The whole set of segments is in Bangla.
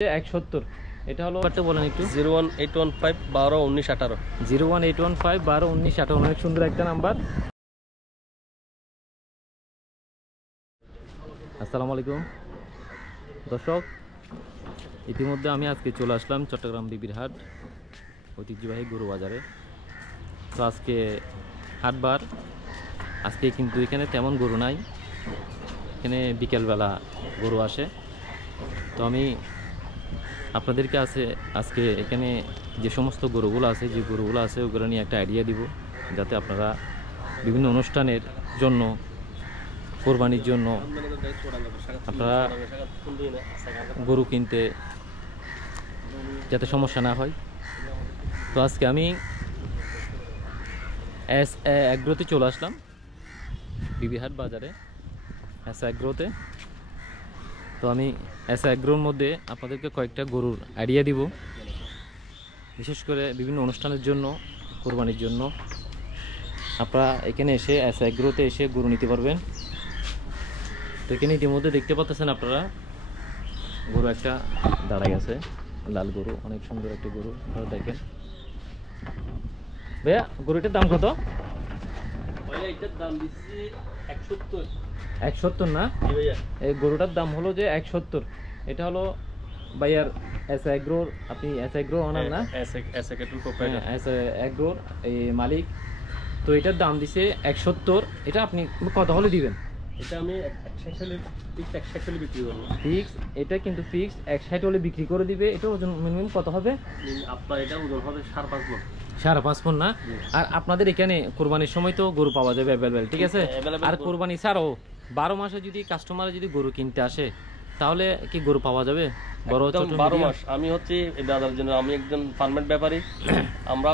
170 এটা হলো বলেন একটু 01815 12 19 18 01815 12 19 18 অনেক সুন্দর একটা নাম্বার। আসসালামু আলাইকুম দর্শক, ইতিমধ্যে আমি আজকে চলে আসলাম চট্টগ্রাম বিবির হাট ঐতিহ্যবাহী গরু বাজারে। তো আজকে হাটবার, আজকে কিন্তু এখানে তেমন গরু নাই, এখানে বিকেলবেলা গরু আসে। তো আমি আপনাদেরকে আজকে এখানে যে সমস্ত গরুগুলো আছে ওগুলো নিয়ে একটা আইডিয়া দিব, যাতে আপনারা বিভিন্ন অনুষ্ঠানের জন্য, কোরবানির জন্য আপনারা গরু কিনতে যাতে সমস্যা না হয়। তো আজকে আমি এগ্রোতে চলে আসলাম, বিবিহাট বাজারে এগ্রোতে। তো আমি এগ্রোর মধ্যে আপনাদেরকে কয়েকটা গরুর আইডিয়া দিব, বিশেষ করে বিভিন্ন অনুষ্ঠানের জন্য, কোরবানির জন্য আপনারা এখানে এসে এগ্রোতে এসে গরু নিতে পারবেন। তো এখানে ইতিমধ্যে দেখতে পাচ্ছেন আপনারা গরু একটা দাঁড়াই আছে, লাল গরু, অনেক সুন্দর একটা গরু। আপনারা দেখেন ভাইয়া, গরুটার দাম কত? এটার দাম দিচ্ছি 170 না? এই গরুটার দাম হলো যে 170। এটা হলো ভাইয়ার এগ্রোর, আপনি এগ্রোর ওনার না? এগ্রোর এই মালিক। তো এটার দাম দিছে 170। এটা আপনি কত হলে দিবেন? এটা আমি 160 বিক্রি করব। ফিক্স, এটা কিন্তু ফিক্স 160 হলে বিক্রি করে দিবে। এটা ওজন মিনিমাম কত হবে? আপনার এটা ওজন হবে 5.5 মণ। 5.5 মণ না? আর আপনাদের এখানে কোরবানির সময় তো গরু পাওয়া যাবে অ্যাভেলেবেল, ঠিক আছে? আর কোরবানি ছাড়াও 12 মাসে যদি কাস্টমার যদি গরু কিনতে আসে, তাহলে কি গরু পাওয়া যাবে? বড় ছোট 12 মাস। আমি হচ্ছে এই বাজারের জন্য, আমি একজন ফার্মেট ব্যাপারী। আমরা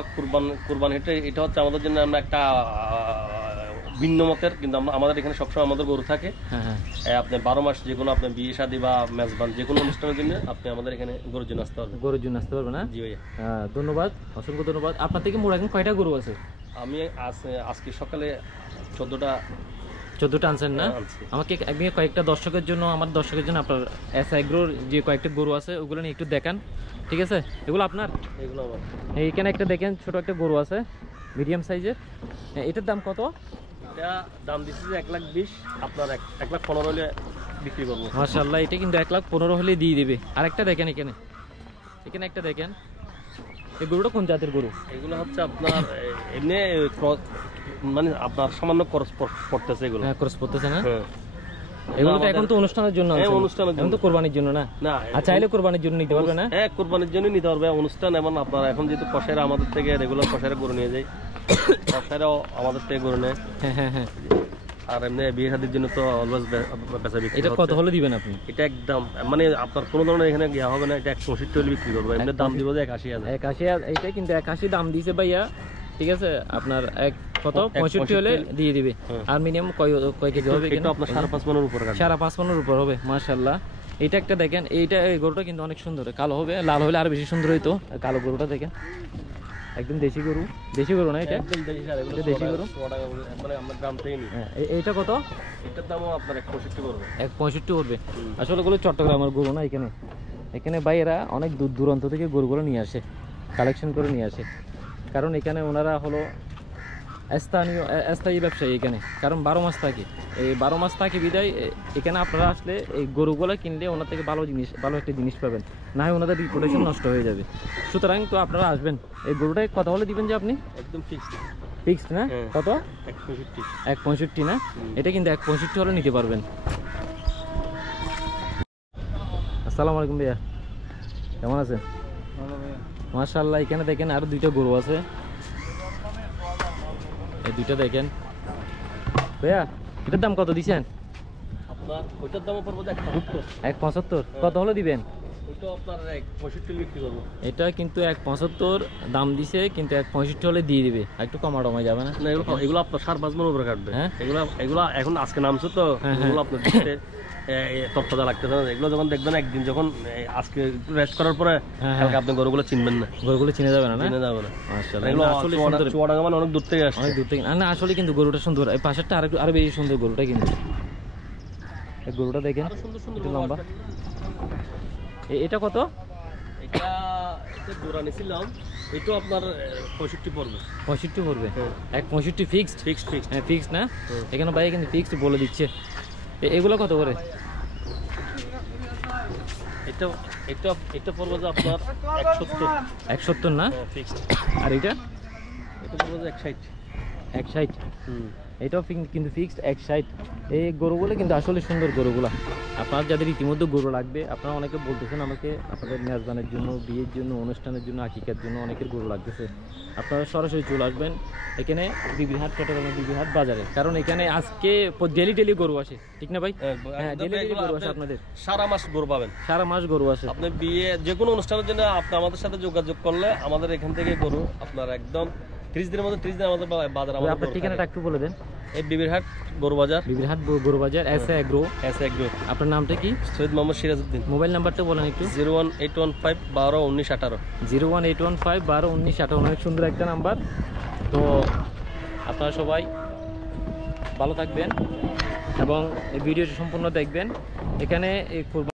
কুরবান এটা হচ্ছে আমাদের জন্য আমরা একটা ভিন্ন মতের, কিন্তু আমাদের এখানে সবসময় আমাদের গরু থাকে। আপনি 12 মাস যে কোনো আপনার বিয়ে শাদী বা মেজবান যে কোনো অনুষ্ঠানের জন্য আপনি আমাদের এখানে গরুর জন্য আসতে পারবেন। গরুর জন্য আসতে পারবেন না? জি ভাইয়া, ধন্যবাদ, অসংখ্য ধন্যবাদ। আপনার থেকে মোট এখন কয়টা গরু আছে? আমি আজকে সকালে 14টা আনছেন না? আমাকে একদিকে কয়েকটা দর্শকের জন্য, আমার দর্শকের জন্য আপনার এগ্রোর যে কয়েকটা গরু আছে ওগুলো নিয়ে একটু দেখান, ঠিক আছে? এগুলো আপনার? এগুলো আমার। এইখানে একটা দেখেন, ছোট একটা গরু আছে মিডিয়াম সাইজের। এটার দাম কত? এটা দাম দিচ্ছি যে 1,20,000। আপনার 1,15,000 হলে বিক্রি করবো। মাশাআল্লাহ, এটা কিন্তু 1,15,000 হলে দিয়ে দিবে। আর একটা দেখেন, এখানে একটা দেখেন, এই গরুটা কোন জাতের গরু? এগুলো হচ্ছে আপনার এমনি মানে আপনার সামান্য ক্রস পড়তেছে। এগুলো ক্রস পড়তেছে না? এগুলো তো এখন তো অনুষ্ঠানের জন্য, এখন তো কোরবানির জন্য না? না, চাইলে কোরবানির জন্য নিতে পারবে না? হ্যাঁ, কোরবানির জন্য নিতে পারবে। অনুষ্ঠান এমন আপনার এখন যেহেতু কষাইরা আমাদের থেকে রেগুলার কষাইরা গরু নিয়ে যায়, কষাইরাও আমাদের থেকে গরু নেয়। হ্যাঁ। আর এমনি বিয়ে শাদীর জন্য তো অলওয়েজ বেচা বিক্রি। এটা কত হলে দিবেন আপনি? এটা একদম মানে আপনার কোনো ধরনের এখানে ইয়া হবে না। এটা 165 হলে বিক্রি করবো। এমনি দাম দিব যে 81,000। 81,000। এইটা কিন্তু 81 দাম দিয়েছে ভাইয়া, ঠিক আছে? আপনার কত 65 হলে দিয়ে দিবে। আর মিনিমাম কয় কেজি হবে? এটা আপনার 5.5 মণের উপর। 5.5 মণের উপর হবে। মাশাআল্লাহ, এটা একটা দেখেন, এই গরুটা কিন্তু অনেক সুন্দর। কালো হবে, লাল হলে আরো বেশি সুন্দর হইতো। কালো গরুটা দেখেন, একদম দেশি গরু না? এটা একদম দেশি গরু, মানে আমরা গ্রাম থেকে নিই। এইটা কত? এটার দামও আপনার 165 পড়বে। 165 পড়বে। আসলে এগুলো চট্টগ্রামের গরু না, এখানে ভাইয়েরা অনেক দূর দূরান্ত থেকে গরুগুলো নিয়ে আসে, কালেকশন করে নিয়ে আসে। কারণ এখানে ওনারা হলো স্থায়ী ব্যবসায়ী এখানে, কারণ 12 মাস থাকে। এই 12 মাস থাকে বিদায় এখানে আপনারা আসলে এই গরুগুলো কিনলে ওনার থেকে ভালো একটা জিনিস পাবেন, না হয় ওনাদের রিপুটেশন নষ্ট হয়ে যাবে। সুতরাং তো আপনারা আসবেন। এই গরুটাই কথা বলে দিবেন যে আপনি একদম ফিক্সড না? কত? 165 না? এটা কিন্তু 165 হলে নিতে পারবেন। আসসালামু আলাইকুম ভাইয়া, কেমন আছেন? মাশাআল্লাহ, এখানে দেখেন আরো 2টা গরু আছে। এই 2টা দেখেন ভাইয়া, এটার দাম কত দিছেন? আপনার ওইটার দাম পড়বে 175। কত হলে দিবেন? ওইটা আপনার 165 বিক্রি করব। এটা কিন্তু 175 দাম দিছে, কিন্তু 165 হলে দিয়ে দিবে। একটু কমায় যাবে না? না, এগুলো আপনার 5.5 মণ উপরে কাটবে। এগুলো এখন আজকে নামছে তো, এগুলো আপনার দিতে তথ্যটা লাগতেছে না। এগুলো যখন দেখবেন একদিন, যখন আজকে রেস্ট করার পরে কালকে আপনি গরুগুলো চিনবেন না। গরুগুলো চিনে যাবে না? মাশাআল্লাহ, এগুলো আসলে সুন্দর। চুয়াডাঙ্গা মানে অনেক দূর থেকে আসছে। না, আসলে কিন্তু গরুটা সুন্দর। এই পাশেরটা আরো বেশি সুন্দর গরুটা। কিন্তু এই গরুটা দেখেন, একটু লম্বা। এটা কত? এটা জোড়া নিয়েছিলাম, এটা আপনার 65 পড়বে। 65 পড়বে? 65 ফিক্সড? Fixed fixed. হ্যাঁ ফিক্সড না? এখানে ভাই কিন্তু ফিক্সড বলে দিচ্ছে। এগুলো কত করে? এটা এটা এটা পড়বে যে আপনার 170। 170 না? ফিক্সড। আর এটা? এটা পড়বে যে 160। 160? হুম। এটাও কিন্তু ফিক্সড 160। এই গরুগুলো কিন্তু আসলে সুন্দর গরুগুলা। আপনার যাদের ইতিমধ্যে গরু লাগবে, আপনারা অনেকে বলতেছেন আমাকে আপনাদের মেজবানের জন্য, বিয়ের জন্য, অনুষ্ঠানের জন্য, আকিকার জন্য অনেকের গরু লাগতেছে, আপনারা সরাসরি চলে আসবেন এখানে বিবিরহাট, চট্টগ্রামের বিবিরহাট বাজারে। কারণ এখানে আজকে ডেলি গরু আসে, ঠিক না ভাই? হ্যাঁ ডেলি গরু আসে আপনাদের। সারা মাস গরু পাবেন, সারা মাস গরু আসে। আপনি বিয়ে যে কোনো অনুষ্ঠানের জন্য আপনি আমাদের সাথে যোগাযোগ করলে আমাদের এখান থেকে গরু আপনার একদম 30 দিনের মধ্যে 30 দিন আমাদের বাজার। আমাদের আপনার ঠিকানাটা একটু বলে দেন। এই বিবিরহাট গরু বাজার। বিবিরহাট গরু বাজার, এস এগ্রো। আপনার নামটা কি? সৈয়দ মোহাম্মদ সিরাজউদ্দিন। মোবাইল নাম্বারটা বলেন একটু। 01815 12 19 18। 01815 12 19 18। অনেক সুন্দর একটা নাম্বার। তো আপনারা সবাই ভালো থাকবেন এবং এই ভিডিওটি সম্পূর্ণ দেখবেন। এখানে